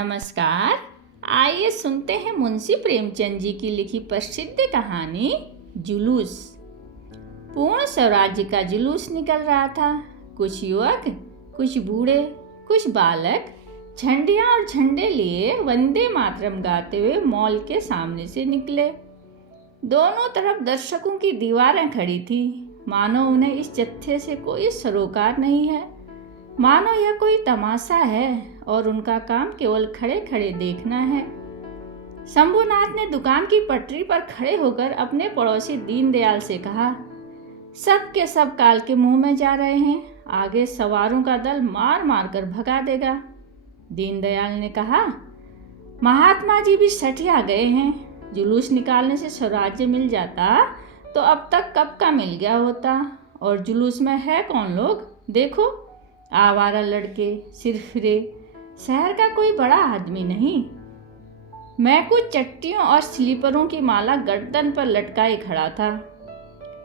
नमस्कार। आइए सुनते हैं मुंशी प्रेमचंद जी की लिखी प्रसिद्ध कहानी जुलूस। पूर्ण स्वराज्य का जुलूस निकल रहा था। कुछ युवक, कुछ बूढ़े, कुछ बालक झंडियां और झंडे लिए वंदे मातरम गाते हुए मॉल के सामने से निकले। दोनों तरफ दर्शकों की दीवारें खड़ी थी, मानो उन्हें इस जत्थे से कोई सरोकार नहीं है, मानो यह कोई तमाशा है और उनका काम केवल खड़े खड़े देखना है। शंभुनाथ ने दुकान की पटरी पर खड़े होकर अपने पड़ोसी दीनदयाल से कहा, सब के सब काल के मुंह में जा रहे हैं, आगे सवारों का दल मार मार कर भगा देगा। दीनदयाल ने कहा, महात्मा जी भी सठिया गए हैं, जुलूस निकालने से स्वराज्य मिल जाता तो अब तक कब का मिल गया होता। और जुलूस में है कौन लोग, देखो, आवारा लड़के, सिरफिरे, शहर का कोई बड़ा आदमी नहीं। मैं कुछ चट्टियों और स्लीपरों की माला गर्दन पर लटकाए खड़ा था।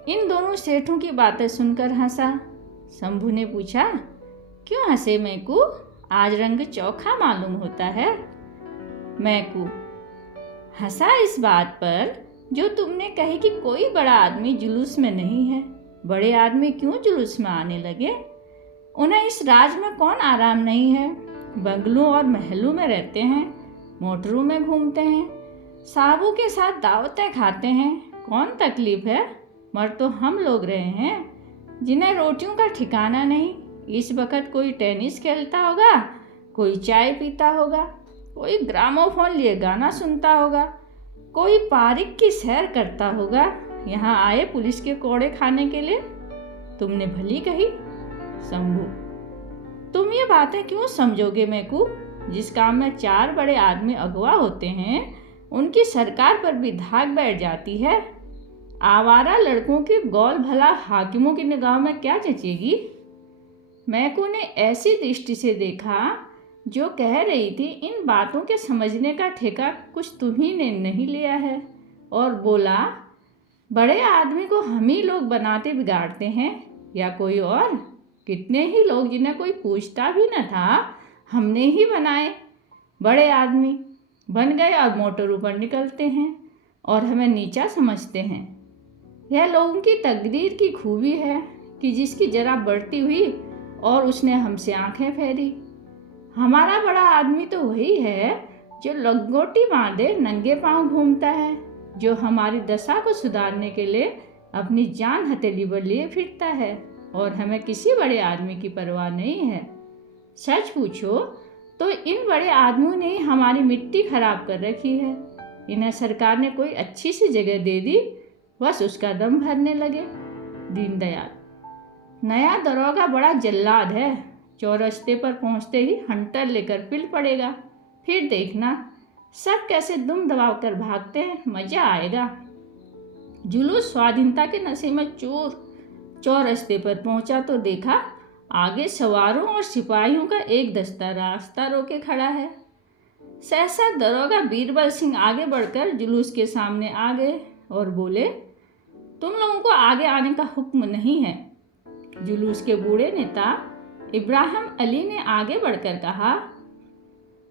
इन दोनों सेठों की बातें सुनकर हंसा। शंभू ने पूछा, क्यों हंसे मैकू, आज रंग चोखा मालूम होता है। मैकू हंसा इस बात पर जो तुमने कही कि कोई बड़ा आदमी जुलूस में नहीं है। बड़े आदमी क्यों जुलूस में आने लगे? उन्हें इस राज में कौन आराम नहीं है। बंगलों और महलों में रहते हैं, मोटरों में घूमते हैं, साहबों के साथ दावतें खाते हैं, कौन तकलीफ है। मर तो हम लोग रहे हैं जिन्हें रोटियों का ठिकाना नहीं। इस वक्त कोई टेनिस खेलता होगा, कोई चाय पीता होगा, कोई ग्रामोफोन लिए गाना सुनता होगा, कोई पार्क की सैर करता होगा, यहाँ आए पुलिस के कोड़े खाने के लिए। तुमने भली कही शंभू, तुम ये बातें क्यों समझोगे मैकू? जिस काम में चार बड़े आदमी अगवा होते हैं उनकी सरकार पर भी धाक बैठ जाती है। आवारा लड़कों की गौल भला हाकिमों की निगाह में क्या जचेगी? मैकू ने ऐसी दृष्टि से देखा जो कह रही थी, इन बातों के समझने का ठेका कुछ तुम्ही ने नहीं लिया है, और बोला, बड़े आदमी को हम ही लोग बनाते बिगाड़ते हैं या कोई और? कितने ही लोग जिन्हें कोई पूछता भी न था हमने ही बनाए। बड़े आदमी बन गए और मोटरों पर निकलते हैं और हमें नीचा समझते हैं। यह लोगों की तकदीर की खूबी है कि जिसकी जरा बढ़ती हुई और उसने हमसे आंखें फेरी। हमारा बड़ा आदमी तो वही है जो लंगोटी बांधे नंगे पांव घूमता है, जो हमारी दशा को सुधारने के लिए अपनी जान हथेली पर लिए फिरता है, और हमें किसी बड़े आदमी की परवाह नहीं है। सच पूछो तो इन बड़े आदमियों ने हमारी मिट्टी खराब कर रखी है। इन्हें सरकार ने कोई अच्छी सी जगह दे दी, बस उसका दम भरने लगे। दीनदयाल, नया दरोगा बड़ा जल्लाद है, चौरस्ते पर पहुंचते ही हंटर लेकर पिल पड़ेगा। फिर देखना सब कैसे दुम दबाव कर भागते हैं, मजा आएगा। जुलूस स्वाधीनता के नशे में चोर चौरस्ते पर पहुंचा तो देखा आगे सवारों और सिपाहियों का एक दस्ता रास्ता रोके खड़ा है। सहसा दरोगा बीरबल सिंह आगे बढ़कर जुलूस के सामने आ गए और बोले, तुम लोगों को आगे आने का हुक्म नहीं है। जुलूस के बूढ़े नेता इब्राहिम अली ने आगे बढ़कर कहा,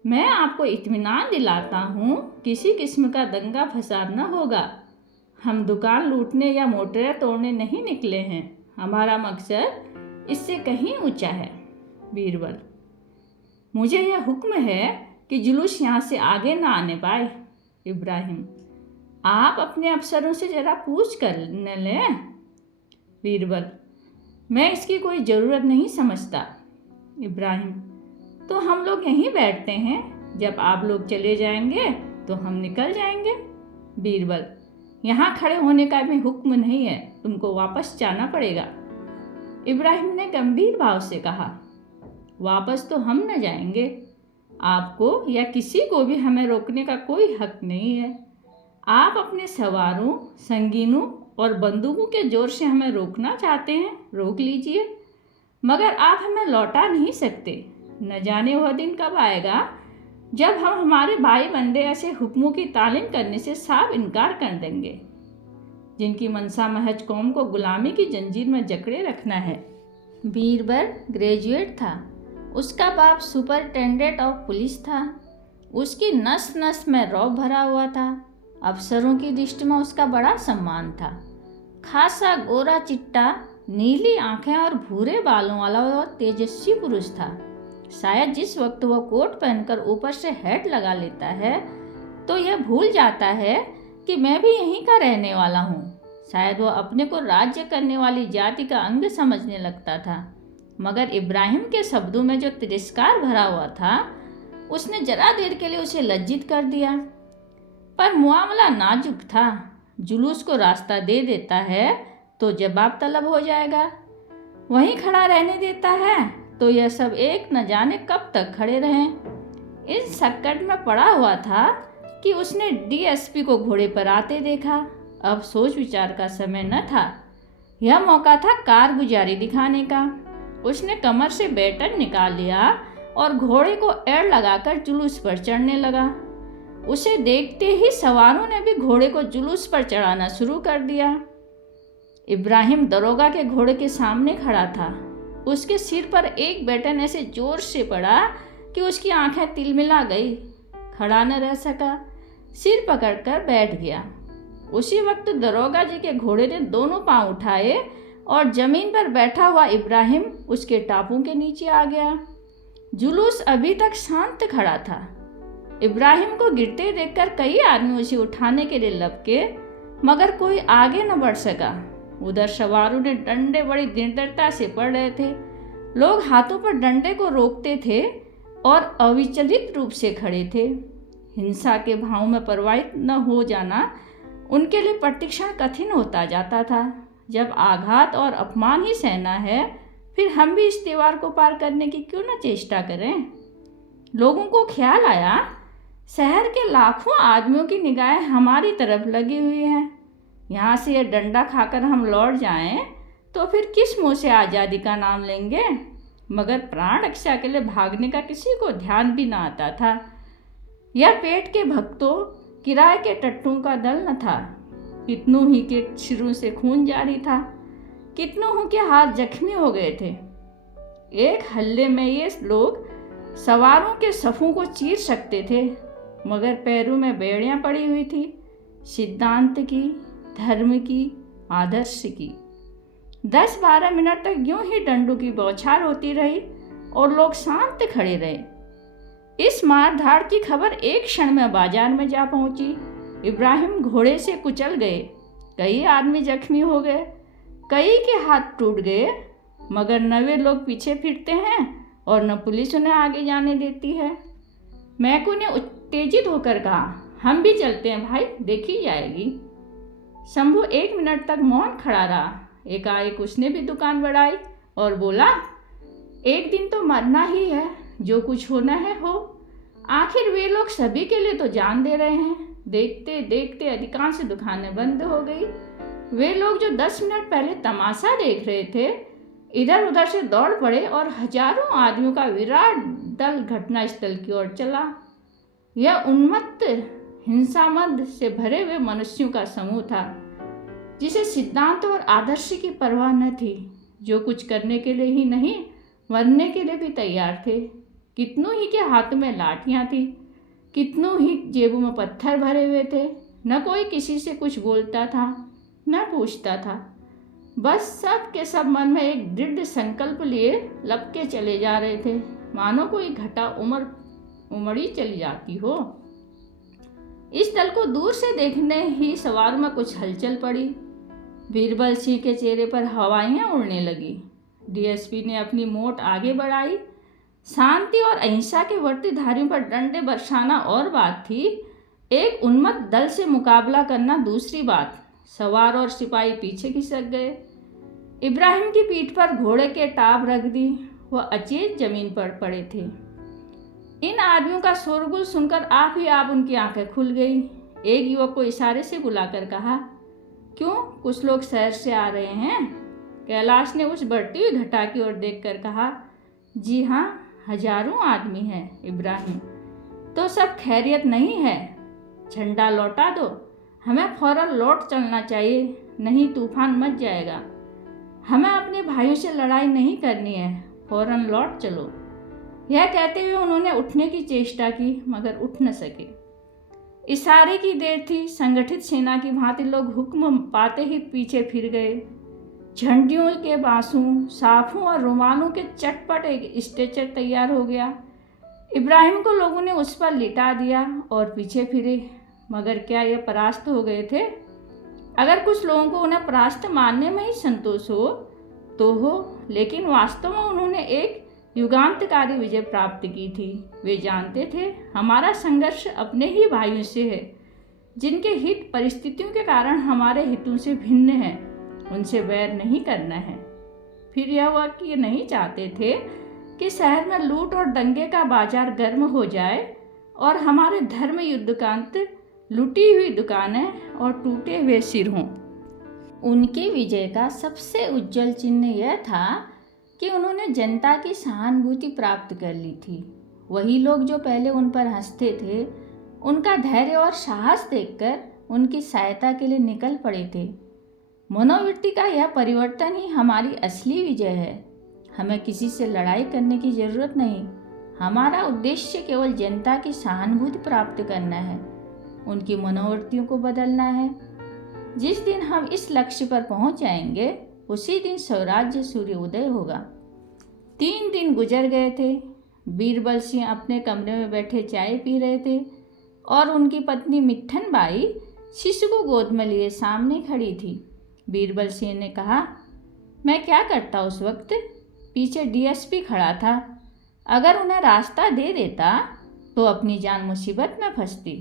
मैं आपको इत्मीनान दिलाता हूँ, किसी किस्म का दंगा फसाद न होगा। हम दुकान लूटने या मोटरें तोड़ने नहीं निकले हैं, हमारा मकसद इससे कहीं ऊंचा है। बीरबल, मुझे यह हुक्म है कि जुलूस यहाँ से आगे ना आने पाए। इब्राहिम, आप अपने अफसरों से जरा पूछ कर न लें। बीरबल, मैं इसकी कोई ज़रूरत नहीं समझता। इब्राहिम, तो हम लोग यहीं बैठते हैं, जब आप लोग चले जाएंगे तो हम निकल जाएंगे। बीरबल, यहाँ खड़े होने का भी हुक्म नहीं है, तुमको वापस जाना पड़ेगा। इब्राहिम ने गंभीर भाव से कहा, वापस तो हम न जाएंगे, आपको या किसी को भी हमें रोकने का कोई हक नहीं है। आप अपने सवारों, संगीनों और बंदूकों के जोर से हमें रोकना चाहते हैं, रोक लीजिए, मगर आप हमें लौटा नहीं सकते। न जाने वह दिन कब आएगा जब हम हमारे भाई बंदे ऐसे हुक्मों की तालीम करने से साफ इनकार कर देंगे, जिनकी मनसा महज कौम को गुलामी की जंजीर में जकड़े रखना है। बीरबल ग्रेजुएट था, उसका बाप सुपरिटेंडेंट ऑफ पुलिस था। उसकी नस नस में रौब भरा हुआ था। अफसरों की दृष्टि में उसका बड़ा सम्मान था। खासा गोरा चिट्टा, नीली आंखें और भूरे बालों वाला वह तेजस्वी पुरुष था। शायद जिस वक्त वह कोट पहनकर ऊपर से हैट लगा लेता है तो यह भूल जाता है कि मैं भी यहीं का रहने वाला हूँ। शायद वह अपने को राज्य करने वाली जाति का अंग समझने लगता था। मगर इब्राहिम के शब्दों में जो तिरस्कार भरा हुआ था उसने जरा देर के लिए उसे लज्जित कर दिया। पर मामला नाजुक था। जुलूस को रास्ता दे देता है तो जवाब तलब हो जाएगा, वहीं खड़ा रहने देता है तो यह सब एक न जाने कब तक खड़े रहें। इस संकट में पड़ा हुआ था कि उसने डीएसपी को घोड़े पर आते देखा। अब सोच विचार का समय न था, यह मौका था कारगुजारी दिखाने का। उसने कमर से बैटन निकाल लिया और घोड़े को एड़ लगाकर जुलूस पर चढ़ने लगा। उसे देखते ही सवारों ने भी घोड़े को जुलूस पर चढ़ाना शुरू कर दिया। इब्राहिम दरोगा के घोड़े के सामने खड़ा था। उसके सिर पर एक बैटन ऐसे जोर से पड़ा कि उसकी आंखें तिलमिला गई। खड़ा न रह सका, सिर पकड़कर बैठ गया। उसी वक्त दरोगा जी के घोड़े ने दोनों पांव उठाए और जमीन पर बैठा हुआ इब्राहिम उसके टापों के नीचे आ गया। जुलूस अभी तक शांत खड़ा था। इब्राहिम को गिरते देखकर कई आदमी उसे उठाने के लिए लपके, मगर कोई आगे न बढ़ सका। उधर सवारों ने डंडे बड़ी दृढ़ता से पड़ रहे थे। लोग हाथों पर डंडे को रोकते थे और अविचलित रूप से खड़े थे। हिंसा के भाव में प्रवाहित न हो जाना उनके लिए प्रतिक्षण कठिन होता जाता था। जब आघात और अपमान ही सहना है, फिर हम भी इस दीवार को पार करने की क्यों न चेष्टा करें। लोगों को ख्याल आया, शहर के लाखों आदमियों की निगाहें हमारी तरफ लगी हुई हैं। यहाँ से यह डंडा खाकर हम लौट जाएं तो फिर किस मुँह से आज़ादी का नाम लेंगे। मगर प्राण रक्षा के लिए भागने का किसी को ध्यान भी न आता था। यह पेट के भक्तों, किराए के टट्टों का दल न था। कितनों ही के सिरों से खून जारी था, कितनों के हाथ जख्मी हो गए थे। एक हल्ले में ये लोग सवारों के सफ़ों को चीर सकते थे, मगर पैरों में बेड़ियां पड़ी हुई थी, सिद्धांत की, धर्म की, आदर्श की। 10-12 मिनट तक यूं ही डंडों की बौछार होती रही और लोग शांत खड़े रहे। इस मार धाड़ की खबर एक क्षण में बाजार में जा पहुंची। इब्राहिम घोड़े से कुचल गए, कई आदमी जख्मी हो गए, कई के हाथ टूट गए, मगर न वे लोग पीछे फिरते हैं और न पुलिस उन्हें आगे जाने देती है। मैकू ने उत्तेजित होकर कहा, हम भी चलते हैं भाई, देखी जाएगी। शंभू 1 मिनट तक मौन खड़ा रहा। एकाएक उसने भी दुकान बढ़ाई और बोला, एक दिन तो मरना ही है, जो कुछ होना है हो। आखिर वे लोग सभी के लिए तो जान दे रहे हैं। देखते देखते अधिकांश दुकानें बंद हो गई। वे लोग जो 10 मिनट पहले तमाशा देख रहे थे, इधर उधर से दौड़ पड़े और हजारों आदमियों का विराट दल घटनास्थल की ओर चला। यह उन्मत्त, हिंसामद से भरे हुए मनुष्यों का समूह था, जिसे सिद्धांत और आदर्श की परवाह न थी, जो कुछ करने के लिए ही नहीं, मरने के लिए भी तैयार थे। कितनों ही के हाथों में लाठियां थी, कितनों ही जेबों में पत्थर भरे हुए थे। न कोई किसी से कुछ बोलता था, न पूछता था। बस सब के सब मन में एक दृढ़ संकल्प लिए लपके चले जा रहे थे, मानो कोई घटा उमड़ी चली जाती हो। इस दल को दूर से देखने ही सवार में कुछ हलचल पड़ी। बीरबल सिंह के चेहरे पर हवाइयाँ उड़ने लगी। डीएसपी ने अपनी मोट आगे बढ़ाई। शांति और अहिंसा के वर्तीधारियों पर डंडे बरसाना और बात थी, एक उन्मत्त दल से मुकाबला करना दूसरी बात। सवार और सिपाही पीछे खिसक गए। इब्राहिम की पीठ पर घोड़े के टाप रख दी। वह अचेत जमीन पर पड़े थे। इन आदमियों का शोरगुल सुनकर आप ही आप उनकी आंखें खुल गई। एक युवक को इशारे से बुलाकर कहा, क्यों, कुछ लोग शहर से आ रहे हैं? कैलाश ने उस बढ़ती हुई घटा की ओर देखकर कहा, जी हाँ, हजारों आदमी हैं इब्राहिम। तो सब खैरियत नहीं है? झंडा लौटा दो, हमें फौरन लौट चलना चाहिए, नहीं तूफान मच जाएगा। हमें अपने भाइयों से लड़ाई नहीं करनी है, फौरन लौट चलो। यह कहते हुए उन्होंने उठने की चेष्टा की मगर उठ न सके। इशारे की देर थी। संगठित सेना की भांति लोग हुक्म पाते ही पीछे फिर गए। झंडियों के बांसुओं, साफों और रुमालों के चटपट एक स्ट्रेचर तैयार हो गया। इब्राहिम को लोगों ने उस पर लिटा दिया और पीछे फिरे। मगर क्या ये परास्त हो गए थे? अगर कुछ लोगों को उन्हें परास्त मानने में ही संतोष हो तो हो, लेकिन वास्तव में उन्होंने एक युगांतकारी विजय प्राप्त की थी। वे जानते थे हमारा संघर्ष अपने ही भाइयों से है, जिनके हित परिस्थितियों के कारण हमारे हितों से भिन्न हैं। उनसे वैर नहीं करना है। फिर यह हुआ कि ये नहीं चाहते थे कि शहर में लूट और दंगे का बाजार गर्म हो जाए और हमारे धर्म युद्ध का अंत लूटी हुई दुकानें और टूटे हुए सिर हों। उनकी विजय का सबसे उज्जवल चिन्ह यह था कि उन्होंने जनता की सहानुभूति प्राप्त कर ली थी। वही लोग जो पहले उन पर हंसते थे, उनका धैर्य और साहस देखकर उनकी सहायता के लिए निकल पड़े थे। मनोवृत्ति का यह परिवर्तन ही हमारी असली विजय है। हमें किसी से लड़ाई करने की जरूरत नहीं। हमारा उद्देश्य केवल जनता की सहानुभूति प्राप्त करना है, उनकी मनोवृत्तियों को बदलना है। जिस दिन हम इस लक्ष्य पर पहुंच जाएंगे, उसी दिन स्वराज्य सूर्य उदय होगा। 3 दिन गुजर गए थे। बीरबल सिंह अपने कमरे में बैठे चाय पी रहे थे और उनकी पत्नी मिट्ठन बाई शिशु को गोद में लिए सामने खड़ी थी। बीरबल सिंह ने कहा, मैं क्या करता उस वक्त? पीछे डीएसपी खड़ा था। अगर उन्हें रास्ता दे देता तो अपनी जान मुसीबत में फंसती।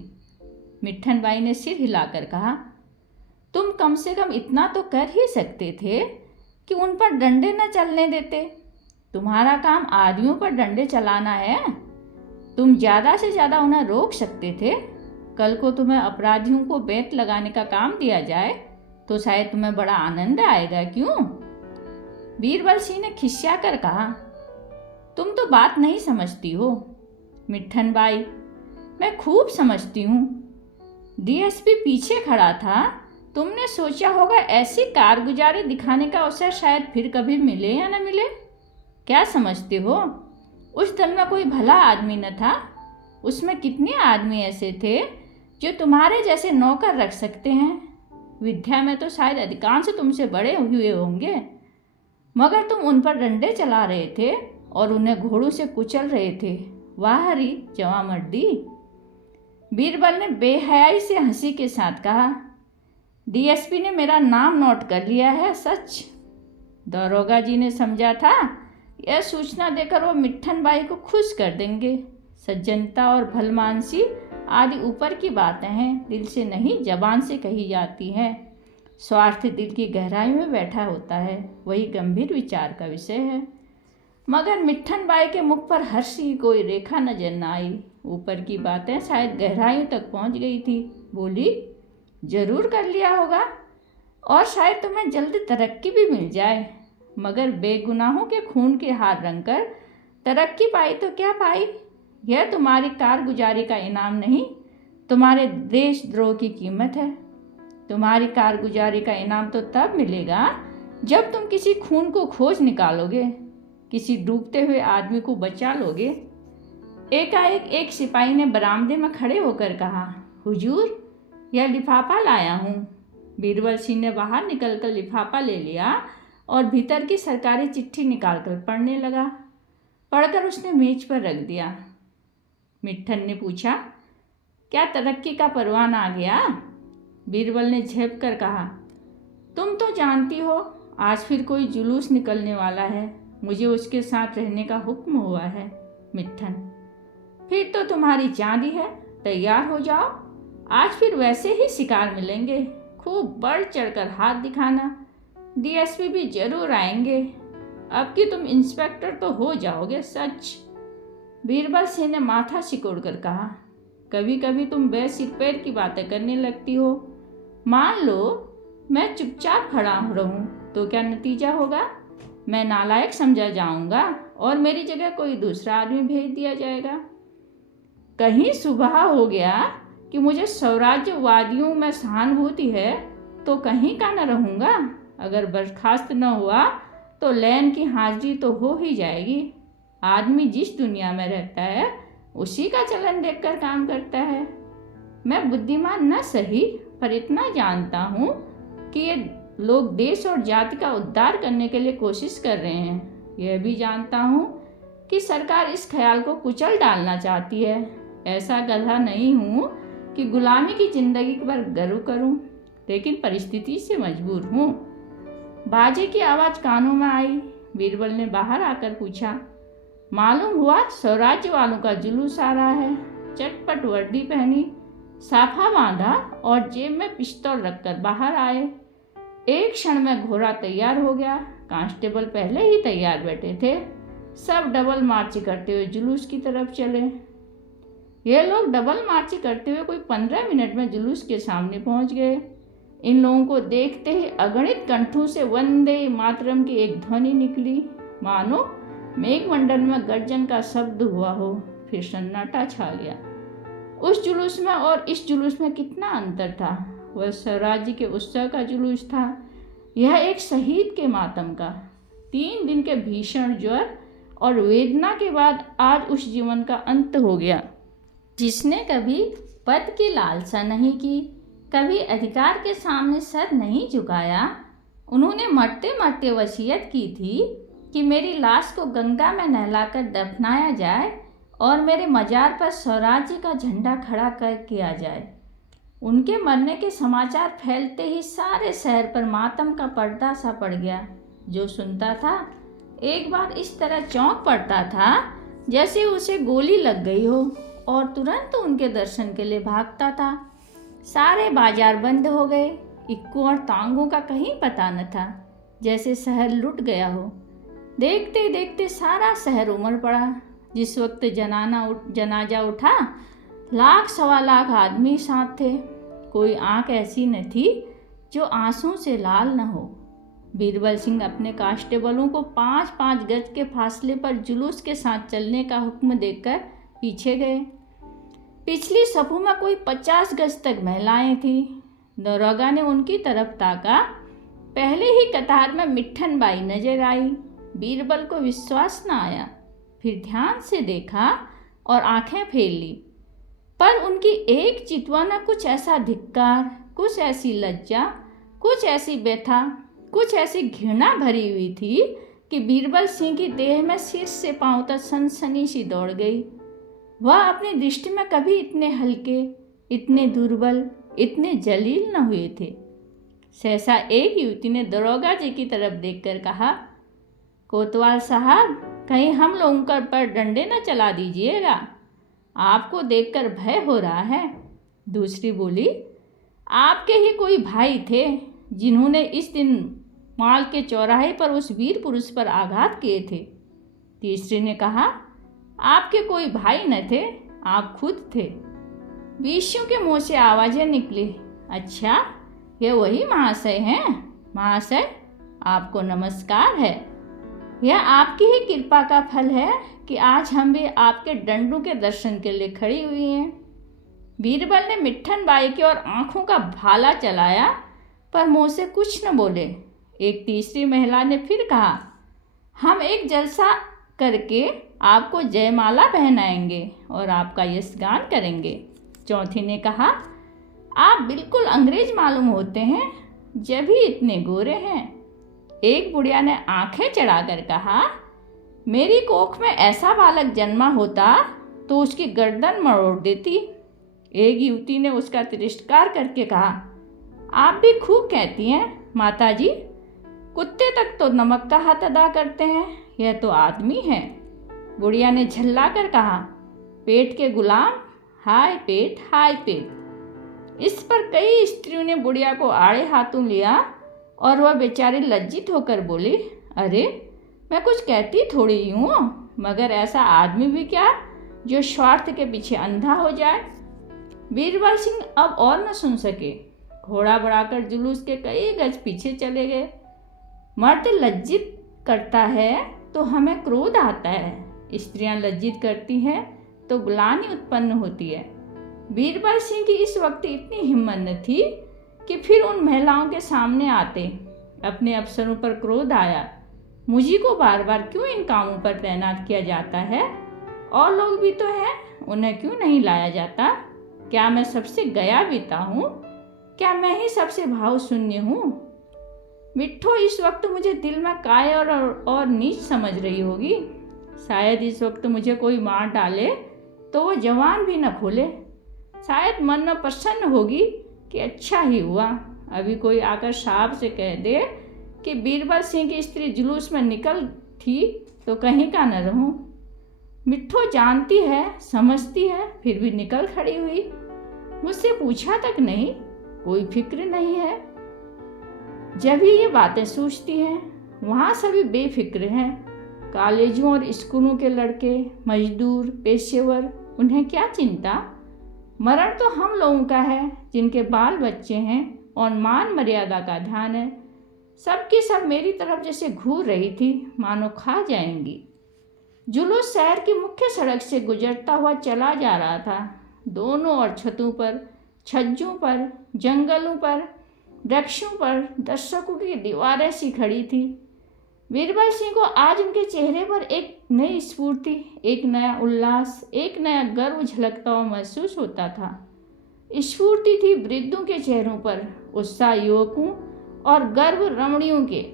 मिट्ठन बाई ने सिर हिलाकर कहा, तुम कम से कम इतना तो कर ही सकते थे कि उन पर डंडे न चलने देते। तुम्हारा काम आदमियों पर डंडे चलाना है। तुम ज़्यादा से ज़्यादा उन्हें रोक सकते थे। कल को तुम्हें अपराधियों को बेंत लगाने का काम दिया जाए तो शायद तुम्हें बड़ा आनंद आएगा, क्यों? बीरबल सिंह ने खिसिया कर कहा, तुम तो बात नहीं समझती हो। मिट्ठन बाई, मैं खूब समझती हूँ। डीएसपी पीछे खड़ा था। तुमने सोचा होगा ऐसी कारगुजारी दिखाने का अवसर शायद फिर कभी मिले या न मिले। क्या समझते हो, उस दल में कोई भला आदमी न था? उसमें कितने आदमी ऐसे थे जो तुम्हारे जैसे नौकर रख सकते हैं? विद्या में तो शायद अधिकांश तुमसे बड़े हुए होंगे, मगर तुम उन पर डंडे चला रहे थे और उन्हें घोड़ों से कुचल रहे थे। वाह हरी जवामर्दी! बीरबल ने बेहयाई से हंसी के साथ कहा, डीएसपी ने मेरा नाम नोट कर लिया है, सच। दरोगा जी ने समझा था यह सूचना देकर वो मिट्ठन बाई को खुश कर देंगे। सज्जनता और भलमानसी आदि ऊपर की बातें हैं, दिल से नहीं जबान से कही जाती हैं। स्वार्थ दिल की गहराई में बैठा होता है, वही गंभीर विचार का विषय है। मगर मिट्ठन बाई के मुख पर हर्ष की कोई रेखा नजर न आई। ऊपर की बातें शायद गहराइयों तक पहुंच गई थी। बोली, जरूर कर लिया होगा और शायद तुम्हें जल्द तरक्की भी मिल जाए, मगर बेगुनाहों के खून के हार रंगकर तरक्की पाई तो क्या पाई? यह तुम्हारी कारगुजारी का इनाम नहीं, तुम्हारे देशद्रोह की कीमत है। तुम्हारी कारगुजारी का इनाम तो तब मिलेगा जब तुम किसी खून को खोज निकालोगे, किसी डूबते हुए आदमी को बचा लोगे। एकाएक एक सिपाही ने बरामदे में खड़े होकर कहा, हुजूर, यह लिफाफा लाया हूँ। बीरबल सिंह ने बाहर निकलकर लिफाफा ले लिया और भीतर की सरकारी चिट्ठी निकालकर पढ़ने लगा। पढ़कर उसने मेज पर रख दिया। मिट्ठन ने पूछा, क्या तरक्की का परवान आ गया? बीरबल ने झेप कर कहा, तुम तो जानती हो आज फिर कोई जुलूस निकलने वाला है। मुझे उसके साथ रहने का हुक्म हुआ है। मिट्ठन, फिर तो तुम्हारी चांदी है, तैयार हो जाओ। आज फिर वैसे ही शिकार मिलेंगे। खूब बढ़ चढ़कर हाथ दिखाना। डीएसपी भी जरूर आएंगे। अब कि तुम इंस्पेक्टर तो हो जाओगे, सच। बीरबल सिंह ने माथा सिकोड़कर कहा, कभी कभी तुम बेसिर पैर की बातें करने लगती हो। मान लो मैं चुपचाप खड़ा रहूं तो क्या नतीजा होगा? मैं नालायक समझा जाऊंगा और मेरी जगह कोई दूसरा आदमी भेज दिया जाएगा। कहीं सुबह हो गया कि मुझे स्वराज्यवादियों में सहानुभूति है तो कहीं का न रहूँगा। अगर बर्खास्त न हुआ तो लैन की हाजिरी तो हो ही जाएगी। आदमी जिस दुनिया में रहता है उसी का चलन देखकर काम करता है। मैं बुद्धिमान न सही, पर इतना जानता हूँ कि ये लोग देश और जाति का उद्धार करने के लिए कोशिश कर रहे हैं। यह भी जानता हूँ कि सरकार इस ख्याल को कुचल डालना चाहती है। ऐसा गधा नहीं हूँ कि गुलामी की जिंदगी पर गर्व करूँ, लेकिन परिस्थिति से मजबूर हूँ। बाजे की आवाज़ कानों में आई। बीरबल ने बाहर आकर पूछा, मालूम हुआ स्वराज्य वालों का जुलूस आ रहा है। चटपट वर्दी पहनी, साफा बांधा और जेब में पिस्तौल रखकर बाहर आए। एक क्षण में घोड़ा तैयार हो गया। कांस्टेबल पहले ही तैयार बैठे थे। सब डबल मार्च करते हुए जुलूस की तरफ चले। ये लोग डबल मार्च करते हुए कोई 15 मिनट में जुलूस के सामने पहुंच गए। इन लोगों को देखते ही अगणित कंठों से वंदे मातरम की एक ध्वनि निकली, मानो मेघमंडल में गर्जन का शब्द हुआ हो। फिर सन्नाटा छा गया। उस जुलूस में और इस जुलूस में कितना अंतर था। वह स्वराज्य के उत्सव का जुलूस था, यह एक शहीद के मातम का। 3 दिन के भीषण ज्वर और वेदना के बाद आज उस जीवन का अंत हो गया, जिसने कभी पद की लालसा नहीं की, कभी अधिकार के सामने सर नहीं झुकाया। उन्होंने मरते मरते वसीयत की थी कि मेरी लाश को गंगा में नहलाकर दफनाया जाए और मेरे मजार पर स्वराज्य का झंडा खड़ा कर किया जाए। उनके मरने के समाचार फैलते ही सारे शहर पर मातम का पर्दा सा पड़ गया। जो सुनता था एक बार इस तरह चौंक पड़ता था जैसे उसे गोली लग गई हो, और तुरंत उनके दर्शन के लिए भागता था। सारे बाजार बंद हो गए। इक्कू और तांगों का कहीं पता न था, जैसे शहर लुट गया हो। देखते देखते सारा शहर उमड़ पड़ा। जिस वक्त जनाजा उठा, 1 सवा लाख आदमी साथ थे। कोई आंख ऐसी न थी जो आंसू से लाल न हो। बीरबल सिंह अपने कांस्टेबलों को 5-5 गज के फासले पर जुलूस के साथ चलने का हुक्म देकर पीछे गए। पिछली सफों में कोई 50 गज तक महिलाएं थीं। दरोगा ने उनकी तरफ ताका। पहले ही कतार में मिट्ठन बाई नजर आई। बीरबल को विश्वास न आया। फिर ध्यान से देखा और आंखें फेर ली, पर उनकी एक चितवा न कुछ ऐसा धिक्कार, कुछ ऐसी लज्जा, कुछ ऐसी व्यथा, कुछ ऐसी घृणा भरी हुई थी कि बीरबल सिंह की देह में सिर से पांव तक सनसनी सी दौड़ गई। वह अपनी दृष्टि में कभी इतने हल्के, इतने दुर्बल, इतने जलील न हुए थे। सहसा एक युवती ने दरोगा जी की तरफ देखकर कहा, कोतवाल साहब, कहीं हम लोगों पर डंडे न चला दीजिएगा, आपको देखकर भय हो रहा है। दूसरी बोली, आपके ही कोई भाई थे जिन्होंने इस दिन माल के चौराहे पर उस वीर पुरुष पर आघात किए थे। तीसरी ने कहा, आपके कोई भाई न थे, आप खुद थे। बीशियों के मुंह से आवाज़ें निकली, अच्छा, ये वही महाशय हैं? महाशय, आपको नमस्कार है। यह आपकी ही कृपा का फल है कि आज हम भी आपके डंडों के दर्शन के लिए खड़ी हुई हैं। बीरबल ने मिट्ठन बाई की ओर आंखों का भाला चलाया, पर मुंह से कुछ न बोले। एक तीसरी महिला ने फिर कहा, हम एक जलसा करके आपको जयमाला पहनाएंगे और आपका यशगान करेंगे। चौथी ने कहा, आप बिल्कुल अंग्रेज मालूम होते हैं, जब भी इतने गोरे हैं। एक बुढ़िया ने आंखें चढ़ाकर कहा, मेरी कोख में ऐसा बालक जन्मा होता तो उसकी गर्दन मरोड़ देती। एक युवती ने उसका तिरस्कार करके कहा, आप भी खूब कहती हैं माताजी, कुत्ते तक तो नमक का हाथ अदा करते हैं, यह तो आदमी है। बुढ़िया ने झल्ला कर कहा, पेट के गुलाम, हाय पेट, हाय पेट। इस पर कई स्त्रियों ने बुढ़िया को आड़े हाथों लिया और वह बेचारी लज्जित होकर बोली, अरे मैं कुछ कहती थोड़ी हूँ, मगर ऐसा आदमी भी क्या जो स्वार्थ के पीछे अंधा हो जाए। बीरबल सिंह अब और न सुन सके। घोड़ा बढ़ाकर जुलूस के कई गज पीछे चले गए। मर्द लज्जित करता है तो हमें क्रोध आता है, स्त्रियां लज्जित करती हैं तो ग्लानि उत्पन्न होती है। बीरबल सिंह की इस वक्त इतनी हिम्मत न थी कि फिर उन महिलाओं के सामने आते। अपने अफसरों पर क्रोध आया। मुझी को बार बार क्यों इन कामों पर तैनात किया जाता है? और लोग भी तो हैं, उन्हें क्यों नहीं लाया जाता? क्या मैं सबसे गया बीता हूँ? क्या मैं ही सबसे भाव शून्य हूँ? मिट्ठो इस वक्त मुझे दिल में काय और नीच समझ रही होगी। शायद इस वक्त मुझे कोई मार डाले तो वो जवान भी न खोले। शायद मन में प्रसन्न होगी कि अच्छा ही हुआ, अभी कोई आकर साहब से कह दे कि बीरबल सिंह की स्त्री जुलूस में निकल थी तो कहीं का न रहूं। मिट्ठो जानती है, समझती है, फिर भी निकल खड़ी हुई। मुझसे पूछा तक नहीं, कोई फिक्र नहीं है। जब ही ये बातें सोचती हैं, वहाँ सभी बेफिक्र हैं। कॉलेजों और स्कूलों के लड़के, मजदूर, पेशेवर, उन्हें क्या चिंता? मरण तो हम लोगों का है जिनके बाल बच्चे हैं और मान मर्यादा का ध्यान है। सबकी सब मेरी तरफ जैसे घूर रही थी, मानो खा जाएंगी। जुलूस शहर की मुख्य सड़क से गुजरता हुआ चला जा रहा था। दोनों ओर छतों पर, छज्जों पर, जंगलों पर, वृक्षों पर दर्शकों की दीवारें सी खड़ी थी। बीरबल सिंह को आज उनके चेहरे पर एक नई स्फूर्ति, एक नया उल्लास, एक नया गर्व झलकता हुआ महसूस होता था। स्फूर्ति थी वृद्धों के चेहरों पर, उत्साह युवकों और गर्व रमणियों के।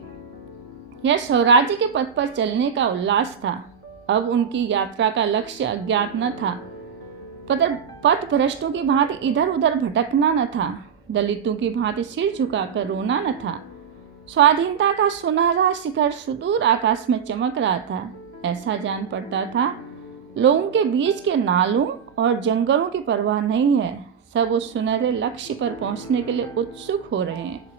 यह स्वराज्य के पथ पर चलने का उल्लास था। अब उनकी यात्रा का लक्ष्य अज्ञात न था। पथ भ्रष्टों की भांति इधर उधर भटकना न था, दलितों की भांति सिर झुकाकर रोना न था। स्वाधीनता का सुनहरा शिखर सुदूर आकाश में चमक रहा था। ऐसा जान पड़ता था लोगों के बीच के नालों और जंगलों की परवाह नहीं है, सब उस सुनहरे लक्ष्य पर पहुंचने के लिए उत्सुक हो रहे हैं।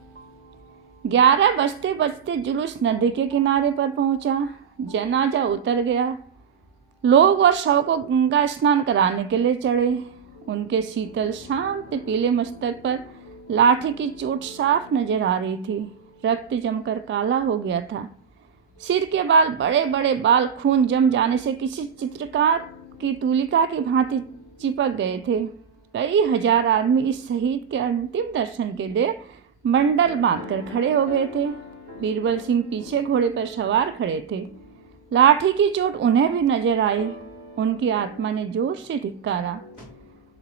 11 बजते बजते जुलूस नदी के किनारे पर पहुंचा। जनाजा उतर गया। लोग और शव को गंगा स्नान कराने के लिए चढ़े। उनके शीतल शांत पीले मस्तक पर लाठी की चोट साफ नजर आ रही थी। रक्त जमकर काला हो गया था। सिर के बाल, बड़े बड़े बाल खून जम जाने से किसी चित्रकार की तूलिका की भांति चिपक गए थे। कई हजार आदमी इस शहीद के अंतिम दर्शन के लिए मंडल बांधकर खड़े हो गए थे। बीरबल सिंह पीछे घोड़े पर सवार खड़े थे। लाठी की चोट उन्हें भी नजर आई। उनकी आत्मा ने जोर से धिक्कारा।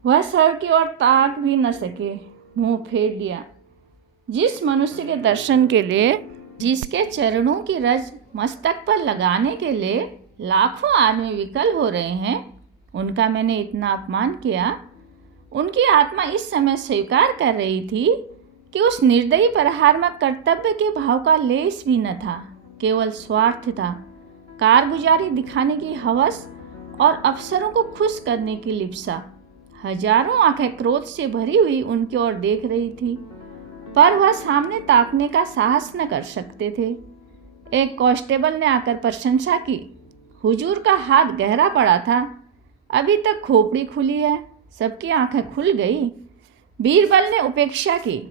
वह शव की ओर ताक भी न सके, मुंह फेर लिया। जिस मनुष्य के दर्शन के लिए, जिसके चरणों की रज मस्तक पर लगाने के लिए लाखों आदमी विकल हो रहे हैं, उनका मैंने इतना अपमान किया। उनकी आत्मा इस समय स्वीकार कर रही थी कि उस निर्दयी प्रहार में कर्तव्य के भाव का लेस भी न था, केवल स्वार्थ था, कारगुजारी दिखाने की हवस और अफसरों को खुश करने की लिप्सा। हजारों आंखें क्रोध से भरी हुई उनकी ओर देख रही थी, पर वह सामने ताकने का साहस न कर सकते थे। एक कांस्टेबल ने आकर प्रशंसा की। हुजूर का हाथ गहरा पड़ा था, अभी तक खोपड़ी खुली है। सबकी आंखें खुल गई। बीरबल ने उपेक्षा की।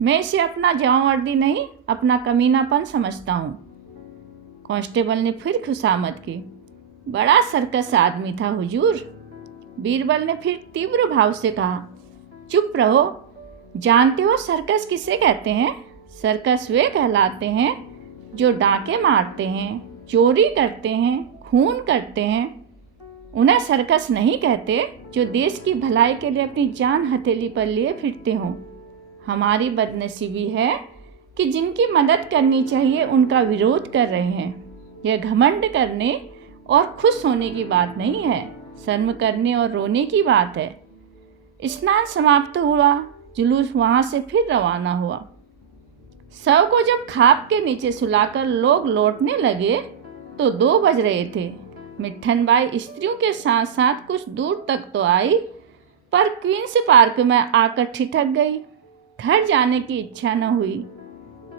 मैं इसे अपना जवांवर्दी नहीं, अपना कमीनापन समझता हूँ। कांस्टेबल ने फिर खुशामद की। बड़ा सर्कस आदमी था हुजूर। बीरबल ने फिर तीव्र भाव से कहा, चुप रहो। जानते हो सर्कस किसे कहते हैं? सर्कस वे कहलाते हैं जो डांके मारते हैं, चोरी करते हैं, खून करते हैं। उन्हें सर्कस नहीं कहते जो देश की भलाई के लिए अपनी जान हथेली पर लिए फिरते हों। हमारी बदनसीबी है कि जिनकी मदद करनी चाहिए उनका विरोध कर रहे हैं। यह घमंड करने और खुश होने की बात नहीं है, शर्म करने और रोने की बात है। स्नान समाप्त हुआ। जुलूस वहाँ से फिर रवाना हुआ। शव को जब खाप के नीचे सुलाकर लोग लौटने लगे तो 2 बज रहे थे। मिट्ठनबाई स्त्रियों के साथ साथ कुछ दूर तक तो आई, पर क्वींस पार्क में आकर ठिठक गई। घर जाने की इच्छा न हुई।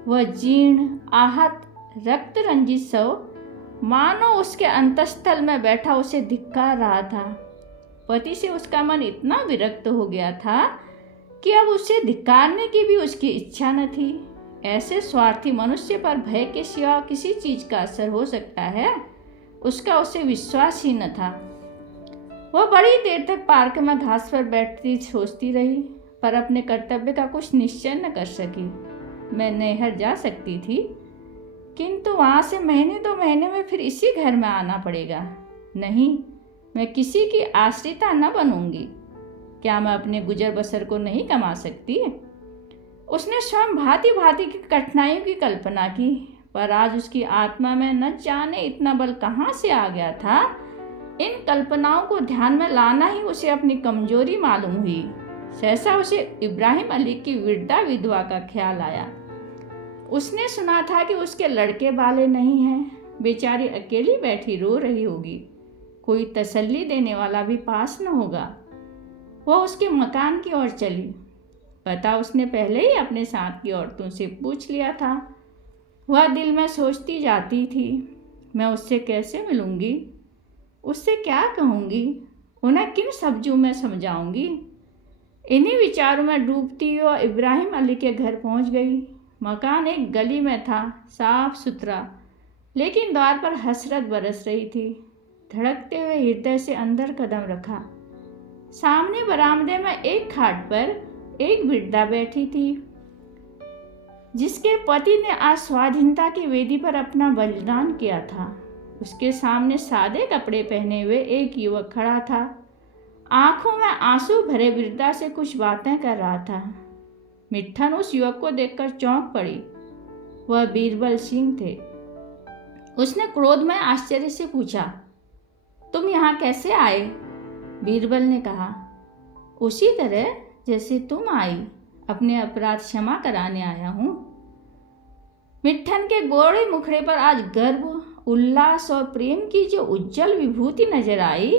वह जीर्ण, आहत, रक्त रंजित शव मानो उसके अंतस्थल में बैठा उसे धिक्कार रहा था। पति से उसका मन इतना विरक्त हो गया था कि अब उसे धिक्कारने की भी उसकी इच्छा न थी। ऐसे स्वार्थी मनुष्य पर भय के सिवा किसी चीज का असर हो सकता है, उसका उसे विश्वास ही न था। वह बड़ी देर तक पार्क में घास पर बैठती सोचती रही, पर अपने कर्तव्य का कुछ निश्चय न कर सकी। मैं नैहर जा सकती थी। किंतु वहाँ से महीने 2 महीने में फिर इसी घर में आना पड़ेगा। नहीं, मैं किसी की आश्रिता न बनूंगी। क्या मैं अपने गुजर बसर को नहीं कमा सकती? उसने स्वयं भांति भांति की कठिनाइयों की कल्पना की, पर आज उसकी आत्मा में न जाने इतना बल कहाँ से आ गया था। इन कल्पनाओं को ध्यान में लाना ही उसे अपनी कमजोरी मालूम हुई। सहसा उसे इब्राहिम अली की वृद्धा विधवा का ख्याल आया। उसने सुना था कि उसके लड़के वाले नहीं हैं, बेचारी अकेली बैठी रो रही होगी, कोई तसल्ली देने वाला भी पास न होगा। वह उसके मकान की ओर चली। पता उसने पहले ही अपने साथ की औरतों से पूछ लिया था। वह दिल में सोचती जाती थी, मैं उससे कैसे मिलूंगी, उससे क्या कहूँगी, उन्हें किन सब्जों में समझाऊंगी। इन्हीं विचारों में डूबती हुई इब्राहिम अली के घर पहुंच गई। मकान एक गली में था, साफ सुथरा, लेकिन द्वार पर हसरत बरस रही थी। धड़कते हुए हृदय से अंदर कदम रखा। सामने बरामदे में एक खाट पर एक वृद्धा बैठी थी, जिसके पति ने आज स्वाधीनता की वेदी पर अपना बलिदान किया था। उसके सामने सादे कपड़े पहने हुए एक युवक खड़ा था। आंखों में आंसू भरे वृद्धा से कुछ बातें कर रहा था। मिट्ठन उस युवक को देखकर चौंक पड़ी। वह बीरबल सिंह थे। उसने क्रोध में आश्चर्य से पूछा, तुम यहाँ कैसे आए? बीरबल ने कहा, उसी तरह जैसे तुम आई, अपने अपराध क्षमा कराने आया हूँ। मिट्ठन के गोरे मुखड़े पर आज गर्व, उल्लास और प्रेम की जो उज्जवल विभूति नजर आई,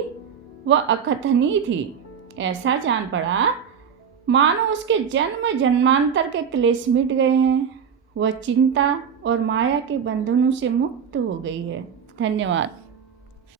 वह अकथनीय थी। ऐसा जान पड़ा मानो उसके जन्म जन्मांतर के क्लेश मिट गए हैं। वह चिंता और माया के बंधनों से मुक्त हो गई है। धन्यवाद।